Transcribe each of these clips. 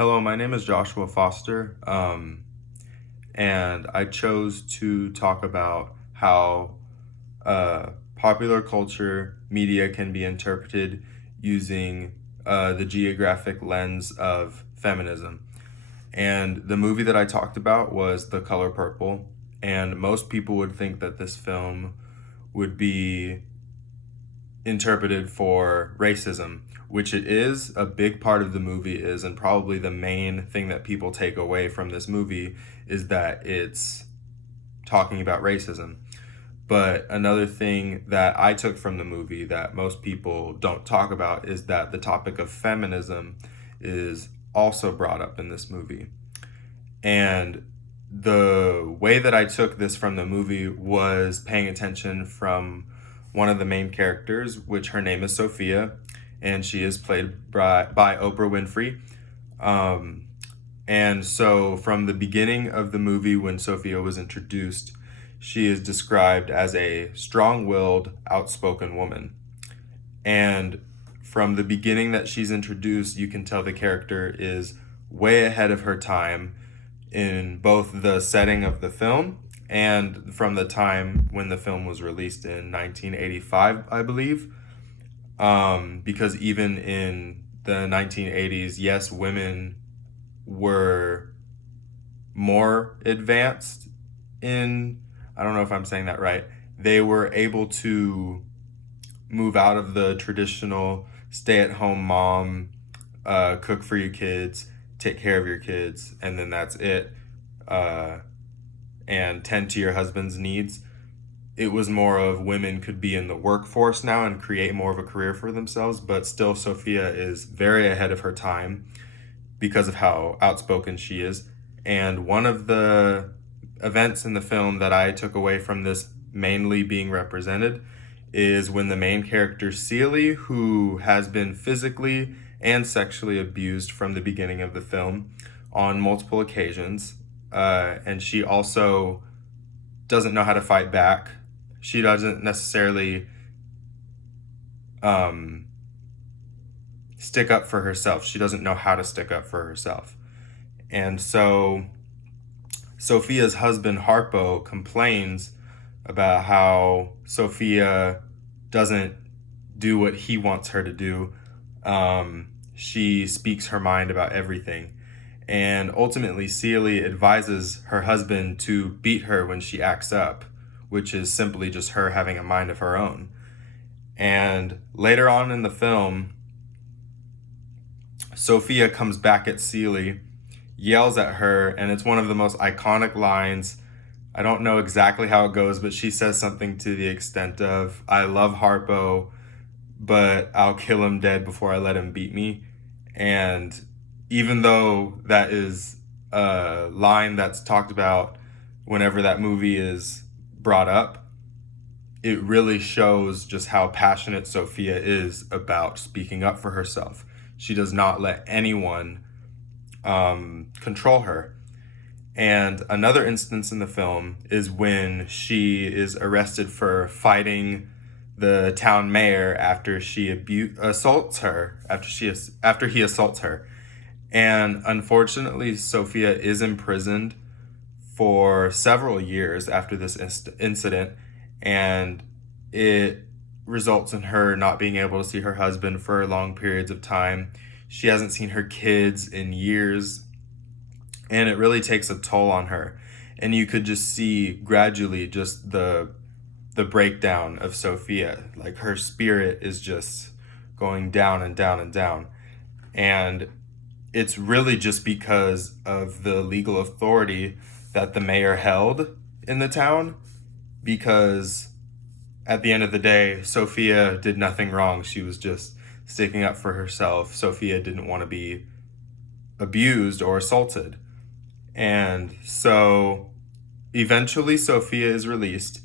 Hello, my name is Joshua Foster, and I chose to talk about how popular culture media can be interpreted using the geographic lens of feminism. And the movie that I talked about was The Color Purple, and most people would think that this film would be interpreted for racism, which it is. A big part of the movie is, and probably the main thing that people take away from this movie is that it's talking about racism. But another thing that I took from the movie that most people don't talk about is that the topic of feminism is also brought up in this movie. And the way that I took this from the movie was paying attention from one of the main characters, which her name is Sophia, and she is played by Oprah Winfrey. And so from the beginning of the movie, when Sophia was introduced, she is described as a strong-willed, outspoken woman. And from the beginning that she's introduced, you can tell the character is way ahead of her time in both the setting of the film and from the time when the film was released in 1985, I believe. Because even in the 1980s, yes, women were more advanced in, I don't know if I'm saying that right, they were able to move out of the traditional stay-at-home mom, cook for your kids, take care of your kids, and then that's it, and tend to your husband's needs. It was more of women could be in the workforce now and create more of a career for themselves, but still Sophia is very ahead of her time because of how outspoken she is. And one of the events in the film that I took away from this mainly being represented is when the main character, Celie, who has been physically and sexually abused from the beginning of the film on multiple occasions, and she also doesn't know how to fight back. She doesn't necessarily stick up for herself. She doesn't know how to stick up for herself. And so Sophia's husband, Harpo, complains about how Sophia doesn't do what he wants her to do. She speaks her mind about everything. And ultimately, Celie advises her husband to beat her when she acts up, which is simply just her having a mind of her own. And later on in the film, Sophia comes back at Celie, yells at her, and it's one of the most iconic lines. I don't know exactly how it goes, but she says something to the extent of, "I love Harpo, but I'll kill him dead before I let him beat me." And even though that is a line that's talked about whenever that movie is brought up, it really shows just how passionate Sophia is about speaking up for herself. She does not let anyone control her. And another instance in the film is when she is arrested for fighting the town mayor after he assaults her. And unfortunately, Sophia is imprisoned for several years after this incident, and it results in her not being able to see her husband for long periods of time. She hasn't seen her kids in years, and it really takes a toll on her. And you could just see gradually just the breakdown of Sophia. Like, her spirit is just going down and down and down. And it's really just because of the legal authority that the mayor held in the town, because at the end of the day, Sophia did nothing wrong. She was just sticking up for herself. Sophia didn't want to be abused or assaulted. And so eventually Sophia is released,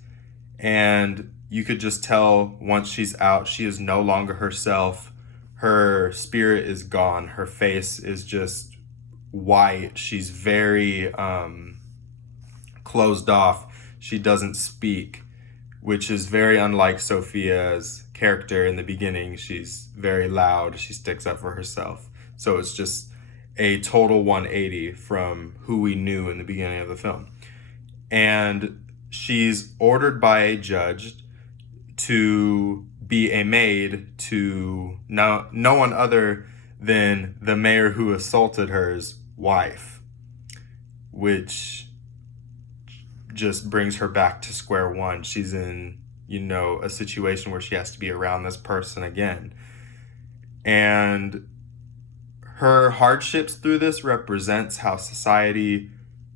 and you could just tell once she's out, she is no longer herself. Her spirit is gone. Her face is just white. She's very closed off. She doesn't speak, which is very unlike Sophia's character in the beginning. She's very loud. She sticks up for herself. So it's just a total 180 from who we knew in the beginning of the film. And she's ordered by a judge to be a maid to no one other than the mayor who assaulted her's wife, which just brings her back to square one. She's in, a situation where she has to be around this person again. And her hardships through this represents how society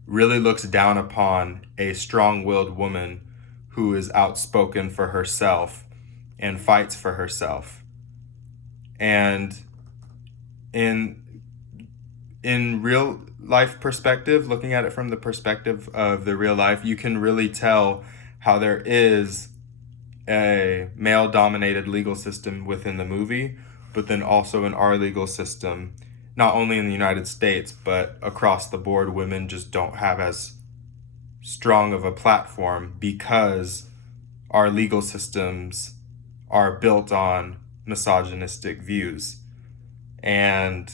really looks down upon a strong-willed woman who is outspoken for herself and fights for herself. And in real life perspective, looking at it from the perspective of the real life, you can really tell how there is a male-dominated legal system within the movie, but then also in our legal system, not only in the United States, but across the board, women just don't have as strong of a platform because our legal systems are built on misogynistic views. And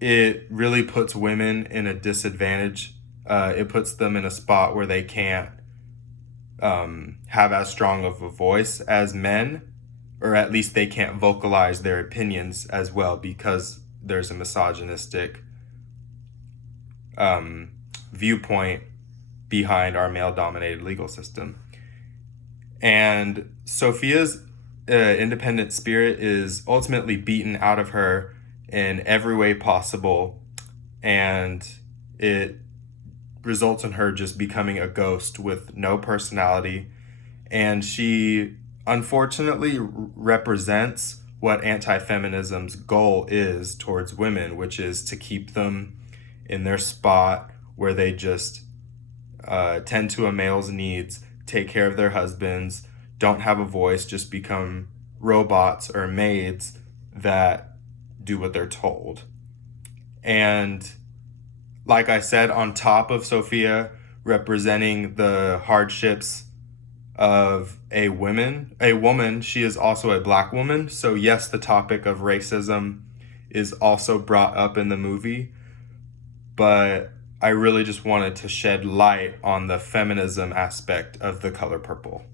it really puts women in a disadvantage. It puts them in a spot where they can't have as strong of a voice as men, or at least they can't vocalize their opinions as well because there's a misogynistic viewpoint behind our male-dominated legal system. And Sophia's independent spirit is ultimately beaten out of her in every way possible, and it results in her just becoming a ghost with no personality. And she unfortunately represents what anti-feminism's goal is towards women, which is to keep them in their spot where they just tend to a male's needs, take care of their husbands, don't have a voice, just become robots or maids that do what they're told. And like I said, on top of Sophia representing the hardships of a woman, she is also a Black woman. So yes, the topic of racism is also brought up in the movie, but I really just wanted to shed light on the feminism aspect of The Color Purple.